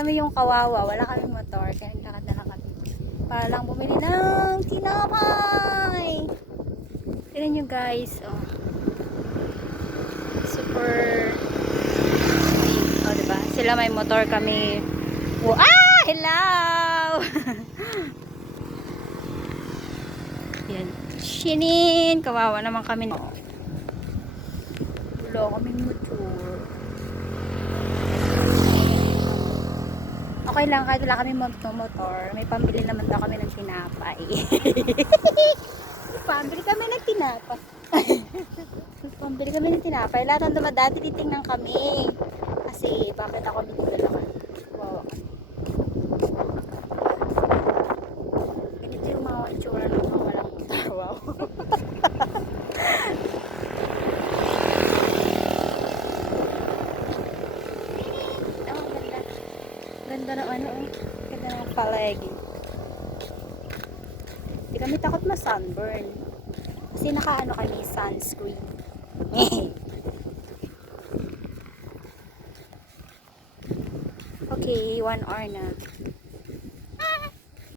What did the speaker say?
Kami yung kawawa, wala kaming motor, kaya naglakad na lang kami. Para lang bumili ng tinapay. Tignan nyo guys, oh. Super oh, diba? Sila may motor, kami. Oh, ah! Hello! Yan. Shinin! Kawawa naman kami. Wala kaming motor. Okay lang, kahit wala kami motor, may pambili naman daw kami ng tinapay. Pambili kami ng tinapay. Pambili kami ng tinapay. Lahat ng dumadati, titingnan kami. Kasi, bakit ako nagdala ka? Wawa kami. Ganito yung mga itsura ng mga walang motor. Wow. Ganda ng ano, ganda ng palagi. Hindi kami takot ma-sunburn. Kasi naka-ano kami, sunscreen. Okay, 1 hour na.